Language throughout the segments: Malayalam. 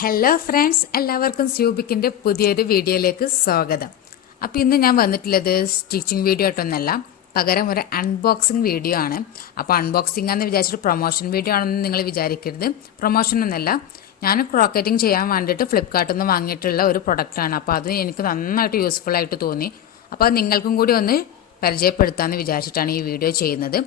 ഹലോ ഫ്രണ്ട്സ്, എല്ലാവർക്കും സ്യൂബിക്കിൻ്റെ പുതിയൊരു വീഡിയോയിലേക്ക് സ്വാഗതം. അപ്പോൾ ഇന്ന് ഞാൻ വന്നിട്ടുള്ളത് സ്റ്റിച്ചിങ് വീഡിയോ ആയിട്ടൊന്നല്ല, പകരം ഒരു അൺബോക്സിങ് വീഡിയോ ആണ്. അപ്പോൾ അൺബോക്സിംഗ് ആണെന്ന് വിചാരിച്ചിട്ട് പ്രൊമോഷൻ വീഡിയോ ആണെന്ന് നിങ്ങൾ വിചാരിക്കരുത്. പ്രൊമോഷൻ ഒന്നല്ല, ഞാൻ ക്രോക്കറ്റിംഗ് ചെയ്യാൻ വേണ്ടിയിട്ട് ഫ്ലിപ്കാർട്ടിൽ നിന്ന് വാങ്ങിയിട്ടുള്ള ഒരു പ്രൊഡക്റ്റാണ്. അപ്പോൾ അത് എനിക്ക് നന്നായിട്ട് യൂസ്ഫുൾ ആയിട്ട് തോന്നി. അപ്പോൾ അത് നിങ്ങൾക്കും കൂടി ഒന്ന് പരിചയപ്പെടുത്താമെന്ന് വിചാരിച്ചിട്ടാണ് ഈ വീഡിയോ ചെയ്യുന്നത്.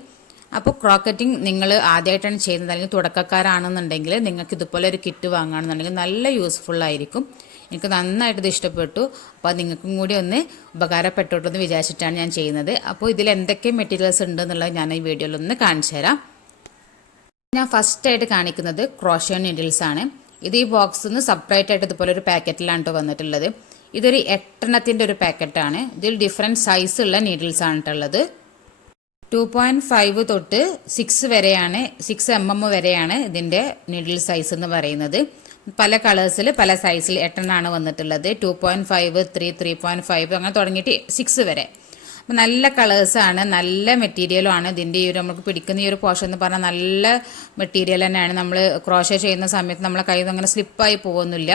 അപ്പോൾ ക്രോക്കറ്റിംഗ് നിങ്ങൾ ആദ്യമായിട്ടാണ് ചെയ്യുന്നത് അല്ലെങ്കിൽ തുടക്കക്കാരാണെന്നുണ്ടെങ്കിൽ നിങ്ങൾക്ക് ഇതുപോലെ ഒരു കിറ്റ് വാങ്ങുകയാണെന്നുണ്ടെങ്കിൽ നല്ല യൂസ്ഫുൾ ആയിരിക്കും. എനിക്ക് നന്നായിട്ട് ഇത് ഇഷ്ടപ്പെട്ടു. അപ്പോൾ നിങ്ങൾക്കും കൂടി ഒന്ന് ഉപകാരപ്പെട്ടോട്ടെന്ന് എന്ന് വിചാരിച്ചിട്ടാണ് ഞാൻ ചെയ്യുന്നത്. അപ്പോൾ ഇതിൽ എന്തൊക്കെ മെറ്റീരിയൽസ് ഉണ്ടെന്നുള്ളത് ഞാൻ ഈ വീഡിയോയിൽ ഒന്ന് കാണിച്ചു തരാം. ഞാൻ ഫസ്റ്റായിട്ട് കാണിക്കുന്നത് ക്രോഷേ നീഡിൽസ് ആണ്. ഇത് ഈ ബോക്സിൽ നിന്ന് സെപ്പറേറ്റ് ആയിട്ട് ഇതുപോലെ ഒരു പാക്കറ്റിലാണ് കേട്ടോ വന്നിട്ടുള്ളത്. ഇതൊരു 8 എണ്ണത്തിൻ്റെ ഒരു പാക്കറ്റാണ്. ഇതിൽ ഡിഫറെൻറ്റ് സൈസുള്ള നീഡിൽസ് ആണ് കേട്ടുള്ളത്. 2.5 തൊട്ട് 6 വരെയാണ്, 6 mm വരെയാണ് ഇതിൻ്റെ നീഡിൽ സൈസ് എന്ന് പറയുന്നത്. പല കളേഴ്സിൽ പല സൈസിൽ 8 എണ്ണമാണ് വന്നിട്ടുള്ളത്. 2.5, 3, 3.5 അങ്ങനെ തുടങ്ങിയിട്ട് 6 വരെ. അപ്പം നല്ല കളേഴ്സാണ്, നല്ല മെറ്റീരിയലും ആണ്. ഇതിൻ്റെ ഈ ഒരു നമുക്ക് പിടിക്കുന്ന ഈ ഒരു പോർഷൻ എന്ന് പറഞ്ഞാൽ നല്ല മെറ്റീരിയൽ തന്നെയാണ്. നമ്മൾ ക്രോഷേ ചെയ്യുന്ന സമയത്ത് നമ്മളെ കയ്യിൽ നിന്ന് അങ്ങനെ സ്ലിപ്പായി പോകുന്നില്ല.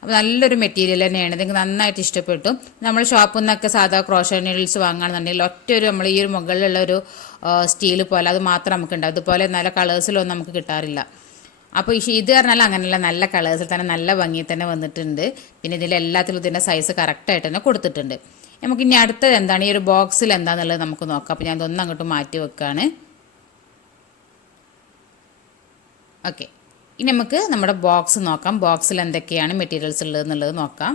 അപ്പോൾ നല്ലൊരു മെറ്റീരിയൽ തന്നെയാണ്. ഇതെനിക്ക് നന്നായിട്ട് ഇഷ്ടപ്പെട്ടു. നമ്മൾ ഷോപ്പിൽ നിന്നൊക്കെ സാധാ ക്രോഷേ നീഡിൽസ് വാങ്ങുകയാണെന്നുണ്ടെങ്കിൽ ഒറ്റൊരു നമ്മൾ ഈ ഒരു മുകളിലുള്ള ഒരു സ്റ്റീൽ പോലെ അത് മാത്രം നമുക്കുണ്ടാവും. അതുപോലെ നല്ല കളേഴ്സിലൊന്നും നമുക്ക് കിട്ടാറില്ല. അപ്പോൾ ഇത് പറഞ്ഞാൽ അങ്ങനെയല്ല, നല്ല കളേഴ്സിൽ തന്നെ നല്ല ഭംഗിയിൽ തന്നെ വന്നിട്ടുണ്ട്. പിന്നെ ഇതിലെല്ലാത്തിലും ഇതിൻ്റെ സൈസ് കറക്റ്റായിട്ട് തന്നെ കൊടുത്തിട്ടുണ്ട്. നമുക്ക് ഇനി അടുത്തത് എന്താണ്, ഈ ഒരു ബോക്സിൽ എന്താണെന്നുള്ളത് നമുക്ക് നോക്കാം. അപ്പോൾ ഞാൻ ഇതൊന്നും അങ്ങോട്ട് മാറ്റി വെക്കുകയാണ്. ഓക്കെ, ഇനി നമുക്ക് നമ്മുടെ ബോക്സ് നോക്കാം. ബോക്സിൽ എന്തൊക്കെയാണ് മെറ്റീരിയൽസ് ഉള്ളത് എന്നുള്ളത് നോക്കാം.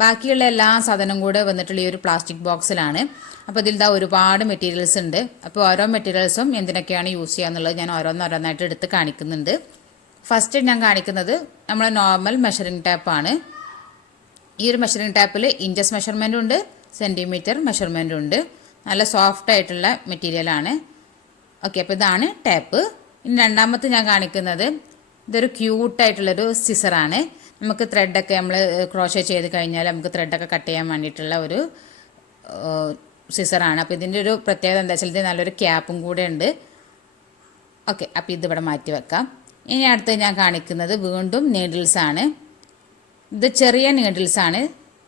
ബാക്കിയുള്ള എല്ലാ സാധനവും കൂടെ വന്നിട്ടുള്ള ഈ ഒരു പ്ലാസ്റ്റിക് ബോക്സിലാണ്. അപ്പോൾ ഇതിൽ ഒരുപാട് മെറ്റീരിയൽസ് ഉണ്ട്. അപ്പോൾ ഓരോ മെറ്റീരിയൽസും എന്തിനൊക്കെയാണ് യൂസ് ചെയ്യുക എന്നുള്ളത് ഞാൻ ഓരോന്നോരോന്നായിട്ട് എടുത്ത് കാണിക്കുന്നുണ്ട്. ഫസ്റ്റ് ഞാൻ കാണിക്കുന്നത് നമ്മൾ നോർമൽ മെഷറിംഗ് ടാപ്പാണ്. ഈ ഒരു മെഷറിംഗ് ടാപ്പിൽ ഇഞ്ചസ് മെഷർമെൻറ്റും ഉണ്ട്, സെൻറ്റിമീറ്റർ മെഷർമെൻറ്റും ഉണ്ട്. നല്ല സോഫ്റ്റ് ആയിട്ടുള്ള മെറ്റീരിയലാണ്. ഓക്കെ, അപ്പോൾ ഇതാണ് ടാപ്പ്. ഇനി രണ്ടാമത്തെ ഞാൻ കാണിക്കുന്നത് ഇതൊരു ക്യൂട്ടായിട്ടുള്ളൊരു സിസറാണ്. നമുക്ക് ത്രെഡൊക്കെ നമ്മൾ ക്രോഷേ ചെയ്ത് കഴിഞ്ഞാൽ നമുക്ക് ത്രെഡൊക്കെ കട്ട് ചെയ്യാൻ വേണ്ടിയിട്ടുള്ള ഒരു സിസറാണ്. അപ്പോൾ ഇതിൻ്റെ ഒരു പ്രത്യേകത എന്താ വെച്ചാൽ ഇത് നല്ലൊരു ക്യാപ്പും കൂടെ ഉണ്ട്. ഓക്കെ, അപ്പോൾ ഇതിവിടെ മാറ്റി വെക്കാം. ഇനി അടുത്ത് ഞാൻ കാണിക്കുന്നത് വീണ്ടും നീഡിൽസാണ്. ഇത് ചെറിയ നീഡിൽസാണ്.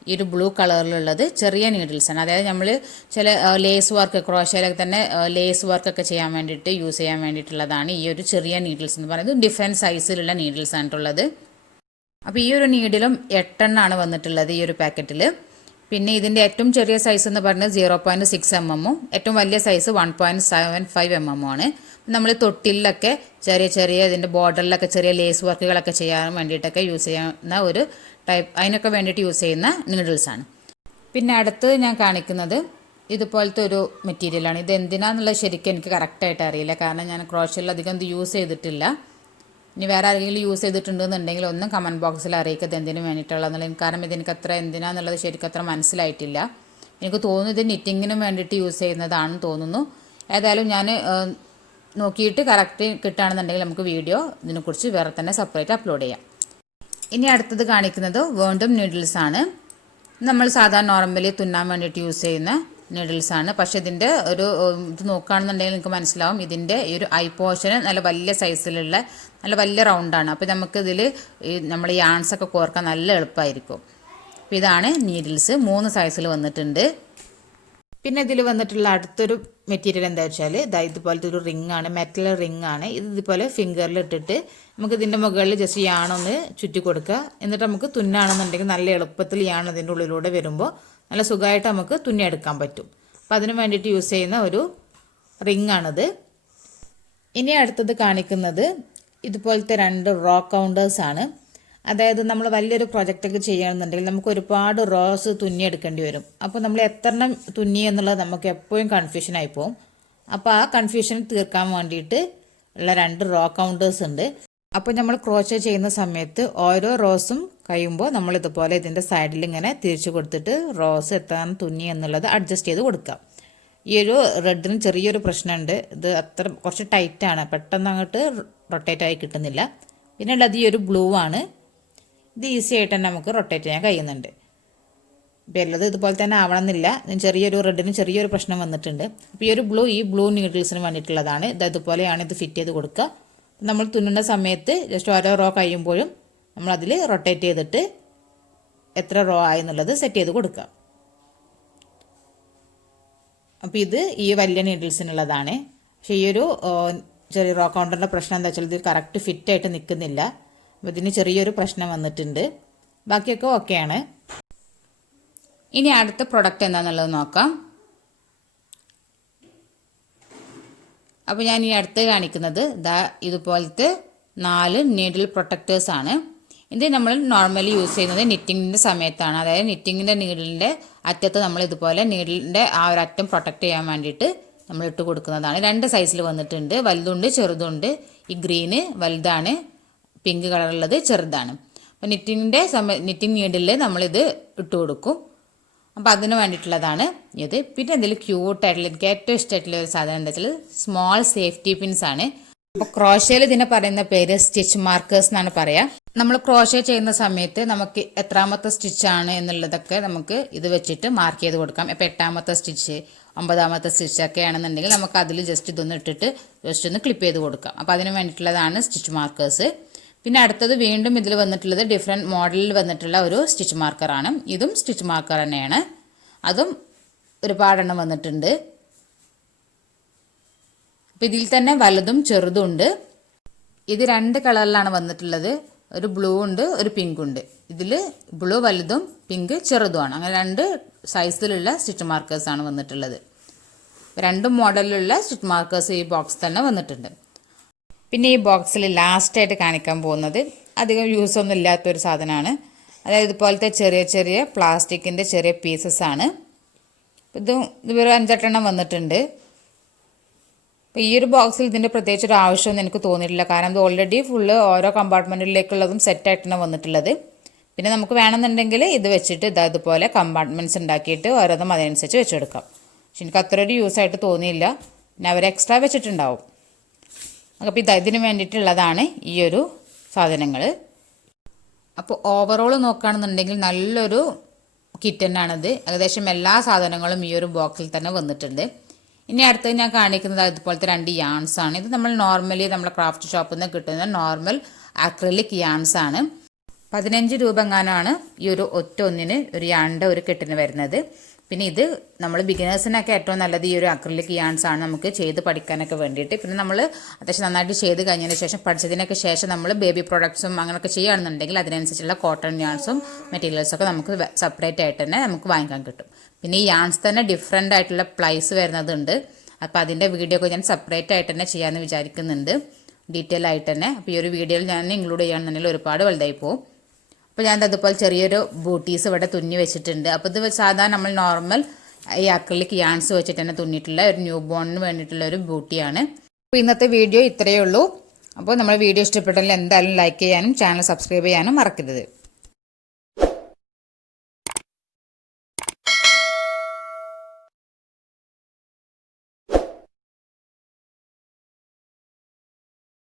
ഈ ഒരു ബ്ലൂ കളറിലുള്ളത് ചെറിയ നീഡിൽസാണ്. അതായത് നമ്മൾ ചില ലേസ് വർക്ക്, ക്രോഷയിലൊക്കെ തന്നെ ലേസ് വർക്കൊക്കെ ചെയ്യാൻ വേണ്ടിയിട്ട് യൂസ് ചെയ്യാൻ വേണ്ടിയിട്ടുള്ളതാണ് ഈ ഒരു ചെറിയ നീഡിൽസ് എന്ന് പറയുന്നത്. ഡിഫറെൻറ്റ് സൈസിലുള്ള നീഡിൽസാണ് ഉള്ളത്. അപ്പോൾ ഈ ഒരു നീഡിലും 8 എണ്ണമാണ് വന്നിട്ടുള്ളത് ഈ ഒരു പാക്കറ്റിൽ. പിന്നെ ഇതിൻ്റെ ഏറ്റവും ചെറിയ സൈസ് എന്ന് പറയുന്നത് 0.6 mm, ഏറ്റവും വലിയ സൈസ് 1.75 mm ആണ്. നമ്മൾ തൊട്ടിലൊക്കെ ചെറിയ ഇതിൻ്റെ ബോർഡറിലൊക്കെ ചെറിയ ലേസ് വർക്കുകളൊക്കെ ചെയ്യാൻ വേണ്ടിയിട്ടൊക്കെ യൂസ് ചെയ്യുന്ന ഒരു ടൈപ്പ്, അതിനൊക്കെ വേണ്ടിയിട്ട് യൂസ് ചെയ്യുന്ന നീഡിൽസാണ്. പിന്നെ അടുത്തത് ഞാൻ കാണിക്കുന്നത് ഇതുപോലത്തെ ഒരു മെറ്റീരിയലാണ്. ഇത് എന്തിനാണെന്നുള്ളത് ശരിക്കും എനിക്ക് കറക്റ്റായിട്ട് അറിയില്ല, കാരണം ഞാൻ ക്രോഷയിൽ അധികം ഇത് യൂസ് ചെയ്തിട്ടില്ല. ഇനി വേറെ ആരെങ്കിലും യൂസ് ചെയ്തിട്ടുണ്ടെന്നുണ്ടെങ്കിൽ ഒന്നും കമൻറ്റ് ബോക്സിൽ അറിയിക്കത് എന്തിനു വേണ്ടിയിട്ടുള്ളതെന്നുള്ളത്. കാരണം ഇതെനിക്ക് അത്ര എന്തിനാന്നുള്ളത് ശരിക്കും അത്ര മനസ്സിലായിട്ടില്ല. എനിക്ക് തോന്നുന്നു ഇത് നിറ്റിങ്ങിനും വേണ്ടിയിട്ട് യൂസ് ചെയ്യുന്നതാണെന്ന് തോന്നുന്നു. ഏതായാലും ഞാൻ നോക്കിയിട്ട് കറക്റ്റ് കിട്ടുകയാണെന്നുണ്ടെങ്കിൽ നമുക്ക് വീഡിയോ ഇതിനെക്കുറിച്ച് വേറെ തന്നെ സെപ്പറേറ്റ് അപ്ലോഡ് ചെയ്യാം. ഇനി അടുത്തത് കാണിക്കുന്നത് വീണ്ടും നീഡിൽസാണ്. നമ്മൾ സാധാരണ നോർമലി തുന്നാൻ വേണ്ടിയിട്ട് യൂസ് ചെയ്യുന്ന നീഡിൽസാണ്. പക്ഷേ ഇതിൻ്റെ ഒരു ഇത് നോക്കുകയാണെന്നുണ്ടെങ്കിൽ നിങ്ങൾക്ക് മനസ്സിലാവും ഇതിൻ്റെ ഈ ഒരു ഐ പോർഷന് നല്ല വലിയ സൈസിലുള്ള നല്ല വലിയ റൗണ്ടാണ്. അപ്പോൾ നമുക്കിതിൽ നമ്മൾ ഈ യാൺസൊക്കെ കോർക്കാൻ നല്ല എളുപ്പമായിരിക്കും. അപ്പോൾ ഇതാണ് നീഡിൽസ്, 3 സൈസിൽ വന്നിട്ടുണ്ട്. പിന്നെ ഇതിൽ വന്നിട്ടുള്ള അടുത്തൊരു മെറ്റീരിയൽ എന്താ വെച്ചാൽ ഇതുപോലത്തെ ഒരു റിങ്ങാണ്, മെറ്റൽ റിങ്ങാണ്. ഇത് ഇതുപോലെ ഫിംഗറിൽ ഇട്ടിട്ട് നമുക്ക് ഇതിൻ്റെ മുകളിൽ ജസ്റ്റ് യാണൊന്ന് ചുറ്റി കൊടുക്കുക. എന്നിട്ട് നമുക്ക് തുന്നാണെന്നുണ്ടെങ്കിൽ നല്ല എളുപ്പത്തിൽ യാൺ അതിൻ്റെ ഉള്ളിലൂടെ വരുമ്പോൾ നല്ല സുഖമായിട്ട് നമുക്ക് തുന്നിയെടുക്കാൻ പറ്റും. അപ്പോൾ അതിന് വേണ്ടിയിട്ട് യൂസ് ചെയ്യുന്ന ഒരു റിങ്ങാണിത്. ഇനി അടുത്തത് കാണിക്കുന്നത് ഇതുപോലത്തെ 2 റോ കൗണ്ടേഴ്സാണ്. അതായത് നമ്മൾ വലിയൊരു പ്രൊജക്റ്റൊക്കെ ചെയ്യുകയാണെന്നുണ്ടെങ്കിൽ നമുക്ക് ഒരുപാട് റോസ് തുന്നിയെടുക്കേണ്ടി വരും. അപ്പോൾ നമ്മൾ എത്ര എണ്ണം തുന്നി എന്നുള്ളത് നമുക്ക് എപ്പോഴും കൺഫ്യൂഷനായി പോകും. അപ്പോൾ ആ കൺഫ്യൂഷൻ തീർക്കാൻ വേണ്ടിയിട്ട് ഉള്ള 2 റോ കൗണ്ടേഴ്സ് ഉണ്ട്. അപ്പോൾ നമ്മൾ ക്രോഷേ ചെയ്യുന്ന സമയത്ത് ഓരോ റോസും കഴിയുമ്പോൾ നമ്മൾ ഇതുപോലെ ഇതിൻ്റെ സൈഡിൽ ഇങ്ങനെ തിരിച്ചു കൊടുത്തിട്ട് റോസ് എത്താൻ തുന്നി എന്നുള്ളത് അഡ്ജസ്റ്റ് ചെയ്ത് കൊടുക്കാം. ഈ ഒരു റെഡിന് ചെറിയൊരു പ്രശ്നമുണ്ട്, ഇത് അത്ര കുറച്ച് ടൈറ്റാണ്, പെട്ടെന്ന് അങ്ങോട്ട് റൊട്ടേറ്റ് ആയി കിട്ടുന്നില്ല. പിന്നെ ഉള്ളത് ഈ ഒരു ബ്ലൂ ആണ്. ഇത് ഈസി ആയിട്ട് തന്നെ നമുക്ക് റൊട്ടേറ്റ് ചെയ്യാൻ കഴിയുന്നുണ്ട്. ഇപ്പോൾ ഉള്ളത് ഇതുപോലെ തന്നെ ആവണമെന്നില്ല. ചെറിയൊരു റെഡിന് ചെറിയൊരു പ്രശ്നം വന്നിട്ടുണ്ട്. അപ്പോൾ ഈ ബ്ലൂ നീഡിൽസിന് വേണ്ടിയിട്ടുള്ളതാണ്. ഇതുപോലെയാണ് ഇത് ഫിറ്റ് ചെയ്ത് കൊടുക്കുക. നമ്മൾ തുന്നുന്ന സമയത്ത് ജസ്റ്റ് ഓരോ റോ കഴിയുമ്പോഴും നമ്മളതിൽ റൊട്ടേറ്റ് ചെയ്തിട്ട് എത്ര റോ ആയി എന്നുള്ളത് സെറ്റ് ചെയ്ത് കൊടുക്കാം. അപ്പോൾ ഇത് ഈ വലിയ നീഡിൽസിനുള്ളതാണ്. പക്ഷേ ഈ ഒരു ചെറിയ റോ കൗണ്ടറിൻ്റെ പ്രശ്നം എന്താ വെച്ചാൽ ഇത് കറക്റ്റ് ഫിറ്റായിട്ട് നിൽക്കുന്നില്ല. അപ്പോൾ ഇതിന് ചെറിയൊരു പ്രശ്നം വന്നിട്ടുണ്ട്. ബാക്കിയൊക്കെ ഓക്കെയാണ്. ഇനി അടുത്ത പ്രൊഡക്റ്റ് എന്താണെന്നുള്ളത് നോക്കാം. അപ്പോൾ ഞാൻ ഈ അടുത്ത് കാണിക്കുന്നത് ഇതുപോലത്തെ 4 നീഡിൽ പ്രൊട്ടക്റ്റേഴ്സാണ്. ഇത് നമ്മൾ നോർമലി യൂസ് ചെയ്യുന്നത് നിറ്റിങ്ങിൻ്റെ സമയത്താണ്. അതായത് നിറ്റിങ്ങിൻ്റെ നീഡിലിൻ്റെ അറ്റത്ത് നമ്മൾ ഇതുപോലെ നീഡിലിൻ്റെ ആ ഒരു അറ്റം പ്രൊട്ടക്റ്റ് ചെയ്യാൻ വേണ്ടിയിട്ട് നമ്മൾ ഇട്ട് കൊടുക്കുന്നതാണ്. 2 സൈസിൽ വന്നിട്ടുണ്ട്, വലുതുണ്ട് ചെറുതുണ്ട്. ഈ ഗ്രീന് വലുതാണ്, പിങ്ക് കളറുള്ളത് ചെറുതാണ്. അപ്പോൾ നിറ്റിംഗ് നീഡിലിൽ നമ്മളിത് ഇട്ട് കൊടുക്കും. അപ്പോൾ അതിന് വേണ്ടിയിട്ടുള്ളതാണ് ഇത്. പിന്നെ എന്തെങ്കിലും ക്യൂട്ടായിട്ടുള്ള എനിക്ക് ഏറ്റവും ഇഷ്ടമായിട്ടുള്ള ഒരു സാധനം എന്താ വെച്ചാൽ സ്മോൾ സേഫ്റ്റി പിൻസ് ആണ്. അപ്പോൾ ക്രോഷയിൽ ഇതിനെ പറയുന്ന പേര് സ്റ്റിച്ച് മാർക്കേഴ്സ് എന്നാണ് പറയുക. നമ്മൾ ക്രോഷേ ചെയ്യുന്ന സമയത്ത് നമുക്ക് എത്രാമത്തെ സ്റ്റിച്ചാണ് എന്നുള്ളതൊക്കെ നമുക്ക് ഇത് വെച്ചിട്ട് മാർക്ക് ചെയ്ത് കൊടുക്കാം. ഇപ്പോൾ 8ാമത്തെ സ്റ്റിച്ച് 9ാമത്തെ സ്റ്റിച്ചൊക്കെ ആണെന്നുണ്ടെങ്കിൽ നമുക്ക് അതിൽ ജസ്റ്റ് ഇതൊന്ന് ഇട്ടിട്ട് ജസ്റ്റ് ഒന്ന് ക്ലിപ്പ് ചെയ്ത് കൊടുക്കാം. അപ്പോൾ അതിന് വേണ്ടിയിട്ടുള്ളതാണ് സ്റ്റിച്ച് മാർക്കേഴ്സ്. പിന്നെ അടുത്തത് വീണ്ടും ഇതിൽ വന്നിട്ടുള്ളത് ഡിഫറെൻറ്റ് മോഡലിൽ വന്നിട്ടുള്ള ഒരു സ്റ്റിച്ച് മാർക്കറാണ്. ഇതും സ്റ്റിച്ച് മാർക്കർ തന്നെയാണ്. അതും ഒരുപാടെണ്ണം വന്നിട്ടുണ്ട്. അപ്പോൾ ഇതിൽ തന്നെ വലുതും ചെറുതും ഉണ്ട്. ഇത് 2 കളറിലാണ് വന്നിട്ടുള്ളത്. ഒരു ബ്ലൂ ഉണ്ട്, ഒരു പിങ്ക് ഉണ്ട്. ഇതിൽ ബ്ലൂ വലുതും പിങ്ക് ചെറുതുമാണ്. അങ്ങനെ 2 സൈസിലുള്ള സ്റ്റിച്ച് മാർക്കേഴ്സാണ് വന്നിട്ടുള്ളത്. 2 മോഡലിലുള്ള സ്റ്റിച്ച് മാർക്കേഴ്സ് ഈ ബോക്സ് തന്നെ വന്നിട്ടുണ്ട്. പിന്നെ ഈ ബോക്സിൽ ലാസ്റ്റായിട്ട് കാണിക്കാൻ പോകുന്നത് അധികം യൂസൊന്നും ഇല്ലാത്തൊരു സാധനമാണ്. അതായത് ഇതുപോലത്തെ ചെറിയ ചെറിയ പ്ലാസ്റ്റിക്കിൻ്റെ ചെറിയ പീസസ് ആണ്. ഇത് ഒരു 5-8 വന്നിട്ടുണ്ട്. അപ്പോൾ ഈ ഒരു ബോക്സിൽ ഇതിൻ്റെ പ്രത്യേകിച്ച് ഒരു ആവശ്യമൊന്നും എനിക്ക് തോന്നിയിട്ടില്ല. കാരണം ഇത് ഓൾറെഡി ഫുള്ള് ഓരോ കമ്പാർട്ട്മെൻറ്റിലേക്കുള്ളതും സെറ്റായിട്ടാണ് വന്നിട്ടുള്ളത്. പിന്നെ നമുക്ക് വേണമെന്നുണ്ടെങ്കിൽ ഇത് വെച്ചിട്ട് ഇതുപോലെ കമ്പാർട്ട്മെൻറ്റ്സ് ഉണ്ടാക്കിയിട്ട് ഓരോന്നും അതിനനുസരിച്ച് വെച്ചെടുക്കാം. പക്ഷെ എനിക്ക് അത്ര ഒരു യൂസായിട്ട് തോന്നിയില്ല. പിന്നെ അവർ എക്സ്ട്രാ വെച്ചിട്ടുണ്ടാവും. അപ്പോൾ ഇതിന് വേണ്ടിയിട്ടുള്ളതാണ് ഈ ഒരു സാധനങ്ങൾ. അപ്പോൾ ഓവറോൾ നോക്കുകയാണെന്നുണ്ടെങ്കിൽ നല്ലൊരു കിറ്റ് തന്നെയാണിത്. ഏകദേശം എല്ലാ സാധനങ്ങളും ഈ ഒരു ബോക്സിൽ തന്നെ വന്നിട്ടുണ്ട്. ഇനി അടുത്തത് ഞാൻ കാണിക്കുന്നത് ഇതുപോലത്തെ 2 യാൺസ് ആണ്. ഇത് നമ്മൾ നോർമലി നമ്മുടെ ക്രാഫ്റ്റ് ഷോപ്പിൽ നിന്ന് കിട്ടുന്ന നോർമൽ അക്രിലിക് യാൺസ് ആണ്. 15 രൂപ എങ്ങാനാണ് ഈ ഒരു ഒന്നിന് ഒരു യാണിൻ്റെ ഒരു കെട്ടിന് വരുന്നത്. പിന്നെ ഇത് നമ്മൾ ബിഗിനേഴ്സിനൊക്കെ ഏറ്റവും നല്ലത് ഈ ഒരു അക്രിലിക് യാൺസ് ആണ്, നമുക്ക് ചെയ്ത് പഠിക്കാനൊക്കെ വേണ്ടിയിട്ട്. പിന്നെ നമ്മൾ അത്യാവശ്യം നന്നായിട്ട് ചെയ്ത് കഴിഞ്ഞതിന് ശേഷം പഠിച്ചതിനൊക്കെ ശേഷം നമ്മൾ ബേബി പ്രോഡക്ട്സും അങ്ങനെയൊക്കെ ചെയ്യുകയാണെന്നുണ്ടെങ്കിൽ അതിനനുസരിച്ചുള്ള കോട്ടൺ യാൺസും മെറ്റീരിയൽസൊക്കെ നമുക്ക് സെപ്പറേറ്റ് ആയിട്ട് തന്നെ നമുക്ക് വാങ്ങിക്കാൻ കിട്ടും. പിന്നെ ഈ യാൺസ് തന്നെ ഡിഫറെൻ്റ് ആയിട്ടുള്ള പ്ലൈസ് വരുന്നതുണ്ട്. അപ്പോൾ അതിൻ്റെ വീഡിയോ ഒക്കെ ഞാൻ സെപ്പറേറ്റ് ആയിട്ട് തന്നെ ചെയ്യാമെന്ന് വിചാരിക്കുന്നുണ്ട്, ഡീറ്റെയിൽ ആയിട്ട് തന്നെ. അപ്പോൾ ഈ ഒരു വീഡിയോയിൽ ഞാൻ ഇൻക്ലൂഡ് ചെയ്യുകയാണെന്നുണ്ടെങ്കിൽ ഒരുപാട് വലുതായി പോകും. അപ്പോൾ ഞാൻ അതുപോലെ ചെറിയൊരു ബൂട്ടീസ് ഇവിടെ തുന്നി വെച്ചിട്ടുണ്ട്. അപ്പോൾ ഇത് സാധാരണ നമ്മൾ നോർമൽ ഈ അക്രിലിക് യാൺസ് വെച്ചിട്ട് തന്നെ തുന്നിയിട്ടുള്ള ഒരു ന്യൂ ബോണിന് വേണ്ടിയിട്ടുള്ള ഒരു ബൂട്ടിയാണ്. അപ്പോൾ ഇന്നത്തെ വീഡിയോ ഇത്രയേ ഉള്ളൂ. അപ്പോൾ നമ്മുടെ വീഡിയോ ഇഷ്ടപ്പെട്ടെങ്കിൽ എന്തായാലും ലൈക്ക് ചെയ്യാനും ചാനൽ സബ്സ്ക്രൈബ് ചെയ്യാനും മറക്കരുത്.